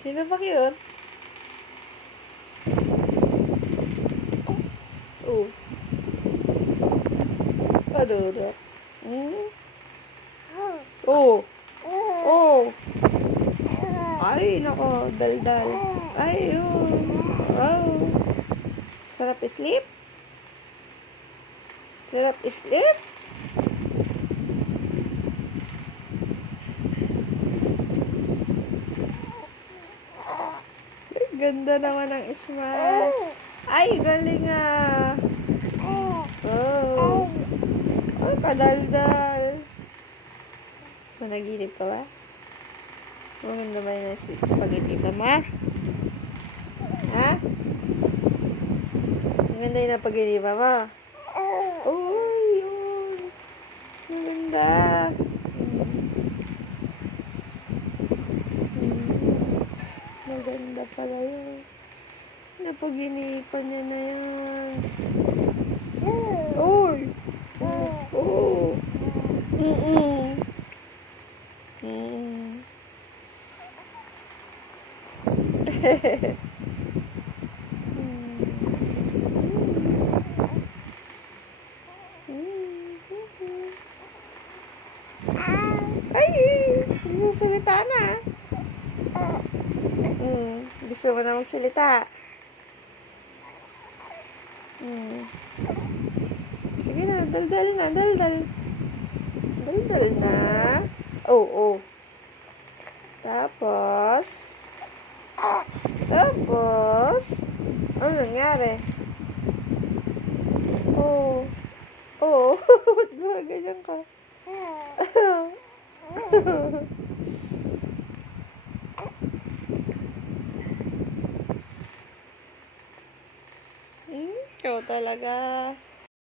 Sino pa cute? Oh. Ano? Oh. Oh. Ay, nako. Daldal. Ay, yun. Wow. Sarap sleep? Sarap sleep? Ganda naman ng smile. Ay, galing ah. Oh. Oh, kadaldal. Managinip ka ba? Maganda ba yung pag-itip mo? Ha? Maganda yung napag-itip mo? Oh, yun. Maganda. Maganda pala yun. Napag-inipan niya na yan. Uy! Oo! Ay! Salita na. Gusto mo na magsalita? Sige na, daldal na, daldal. Daldal na. Oh. Tapos, ano nangyari? Oh. Ganyan ka. Ikaw talaga.